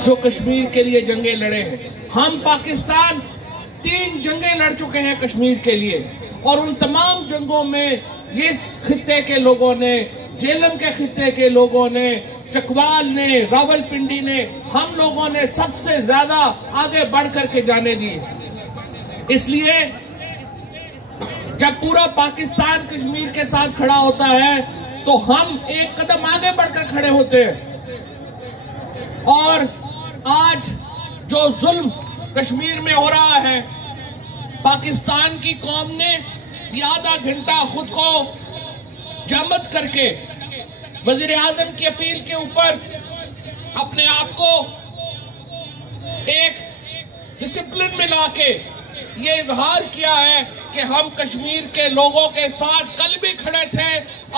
जो कश्मीर के लिए जंगें लड़े हैं। हम पाकिस्तान 3 जंगें लड़ चुके हैं कश्मीर के लिए, और उन तमाम जंगों में इस खित्ते के लोगों ने, जेलम के खित्ते के लोगों ने, चकवाल ने, रावलपिंडी ने, हम लोगों ने सबसे ज्यादा आगे बढ़ करके जाने दिए। इसलिए जब पूरा पाकिस्तान कश्मीर के साथ खड़ा होता है तो हम एक कदम आगे बढ़कर खड़े होते हैं। और आज जो जुल्म कश्मीर में हो रहा है, पाकिस्तान की कौम ने ये आधा घंटा खुद को जमत करके वजीर आजम की अपील के ऊपर अपने आप को एक डिसिप्लिन में लाके ये इजहार किया है कि हम कश्मीर के लोगों के साथ कल भी खड़े थे,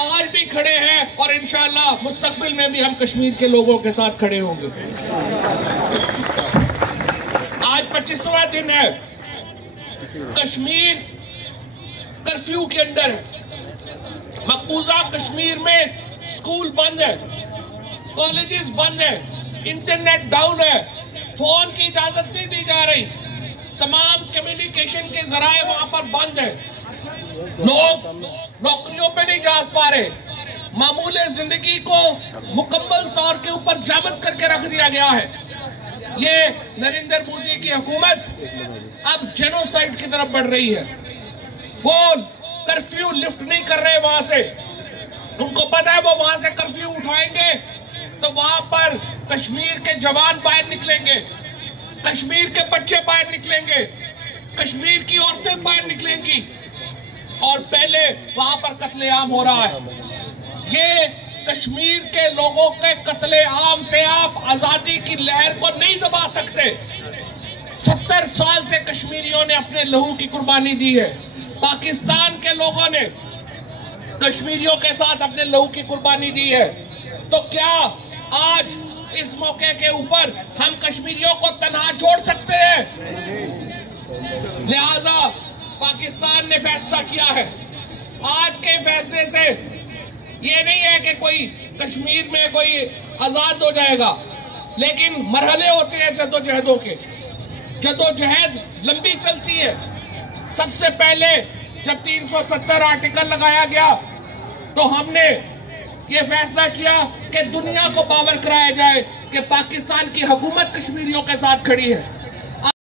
आज भी खड़े हैं, और इंशाअल्लाह मुस्तकबिल में भी हम कश्मीर के लोगों के साथ खड़े होंगे। आज 25वां दिन है, कश्मीर कर्फ्यू के अंदर है। मकबूजा कश्मीर में स्कूल बंद है, कॉलेजेस बंद है, इंटरनेट डाउन है, फोन की इजाजत नहीं दी जा रही, तमाम कम्युनिकेशन के जराए वहां पर बंद है, लोग नौकरियों पे नहीं जा पा रहे, मामूले जिंदगी को मुकम्मल तौर के ऊपर जामत करके रख दिया गया है। ये नरेंद्र मोदी की हुकूमत अब जेनोसाइड की तरफ बढ़ रही है। वो कर्फ्यू लिफ्ट नहीं कर रहे वहां से, उनको पता है वो वहां से कर्फ्यू उठाएंगे तो वहां पर कश्मीर के जवान बाहर निकलेंगे, कश्मीर के बच्चे बाहर निकलेंगे, कश्मीर की औरतें बाहर निकलेंगी, और पहले वहां पर कत्लेआम हो रहा है। ये कश्मीर के लोगों के कत्लेआम से आप आजादी की लहर को नहीं दबा सकते। 70 साल से कश्मीरियों ने अपने लहू की कुर्बानी दी है, पाकिस्तान के लोगों ने कश्मीरियों के साथ अपने लहू की कुर्बानी दी है। तो क्या आज इस मौके के ऊपर हम कश्मीरियों को तन्हा छोड़ सकते हैं? लिहाजा पाकिस्तान ने फैसला किया है। आज के फैसले से ये नहीं है कि कोई कश्मीर में कोई आजाद हो जाएगा, लेकिन मरहले होते हैं जद्दोजहदों के। जद्दोजहद लंबी चलती है। सबसे पहले जब 370 आर्टिकल लगाया गया तो हमने ये फैसला किया कि दुनिया को बावर कराया जाए कि पाकिस्तान की हुकूमत कश्मीरियों के साथ खड़ी है।